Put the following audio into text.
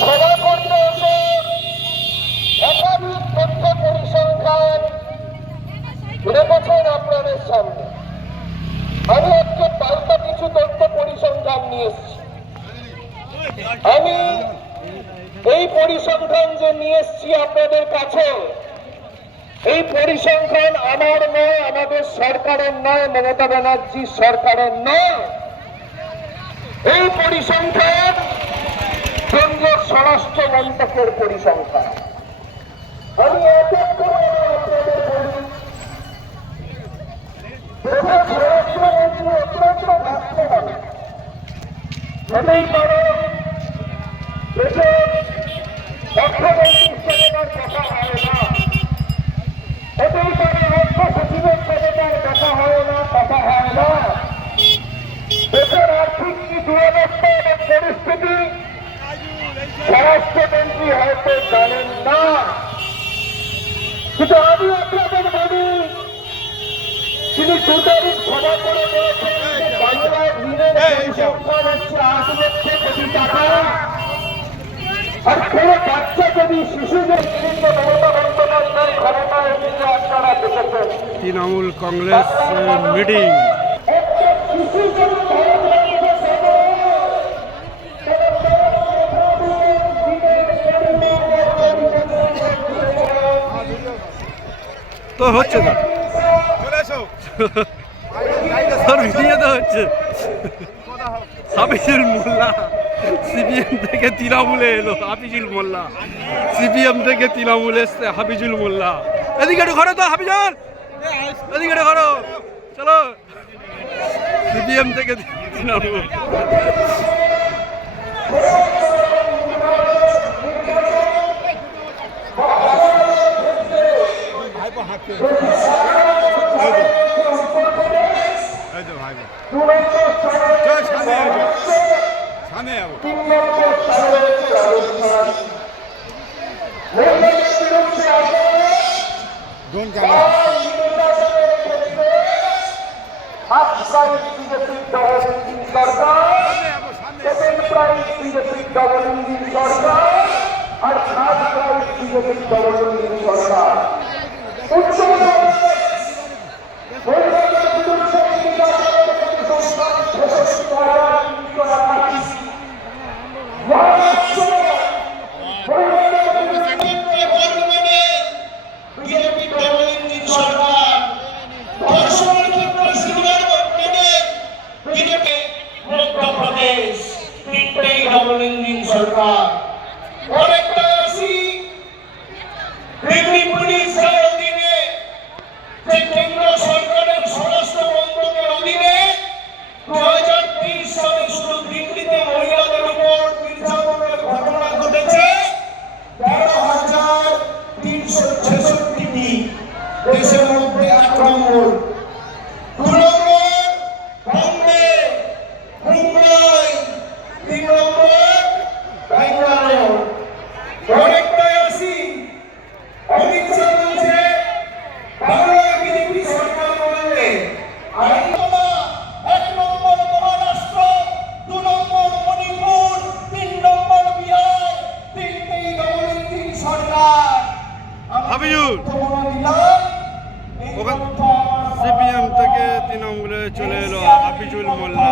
সভা করতে এসে একাধিক তথ্য পরিসংখ্যান রেখেছেন আপনাদের সামনে। আমি আজকে পাল্টা কিছু তথ্য পরিসংখ্যান নিয়ে এসেছি। আমি এই পরিসংখ্যান যে নিয়ে এসেছি আপনাদের কাছে, এই পরিসংখ্যান আমার নয়, আমাদের সরকারের নয়, মমতা ব্যানার্জির সরকারের নয়। এই পরিসংখ্যান কেন্দ্রীয় স্বরাষ্ট্র মন্ত্রকের পরিসংখ্যান। আমি এক এক করে আপনাদের বলি, দেশের স্বরাষ্ট্রমন্ত্রী অত্যন্ত ব্যস্ত হবে। হতেই পারে দেশের অর্থমন্ত্রীর সাথে তার কথা হয় না, হতেই পারে অর্থ সচিবের সাথে তার দেখা হয় না, কথা হয় না। দেশের আর্থিক কি দুরবস্থা এবং পরিস্থিতি স্বরাষ্ট্রমন্ত্রী হয়তো জানেন না, কিন্তু আমি আপনাদের বলি, তিনি 2 তারিখ সভা করে বলেছেন বাংলার ঋণের পরিসংখ্যান হচ্ছে 8 লক্ষ কোটি টাকা। আর কোনো বাচ্চা যদি শিশুদের বিরুদ্ধে মমতা বন্দ্যোপাধ্যায় ক্ষমতায় এসে আপনারা দেখেছেন তৃণমূল কংগ্রেস মিটিং। তো হচ্ছে না, ভিডিও তো হচ্ছে। হাফিজুল মোল্লা সিপিএম থেকে তৃণমূলে এলো। হাফিজুল মোল্লা সিপিএম থেকে তৃণমূলে এসছে হাফিজুল মোল্লা। এদিকে একটু ঘরে তো হাফিজুল, এদিকে একটু ঘরো, চলো। সিপিএম থেকে তৃণমূল। সরকার অনেকটা আসি দিল্লি পুলিশের অধীনে, যে কেন্দ্র সরকারের স্বরাষ্ট্র মন্ত্রকের অধীনে 2030 সালে শুধু দিল্লিতে মহিলাদের উপর নির্যাতনের ঘটনা ঘটেছে 13,366টি। দেশের মধ্যে 1 নম্বর, 2 নম্বর বম্বে, মুম্বাই, 3 নম্বর ব্যাঙ্গালোর। অনেকটাই আসি অমিত শাহ বলছে বাংলা বিজেপি সরকার বললে 1 নম্বর মহারাষ্ট্র, 2 নম্বর মণিপুর, 3 নম্বর বিহার, 3টেই ডবল ইঞ্জিন সরকার। হাফিজুল সিপিএম থেকে তৃণমূলে চলে এলো হাফিজুল মোল্লা।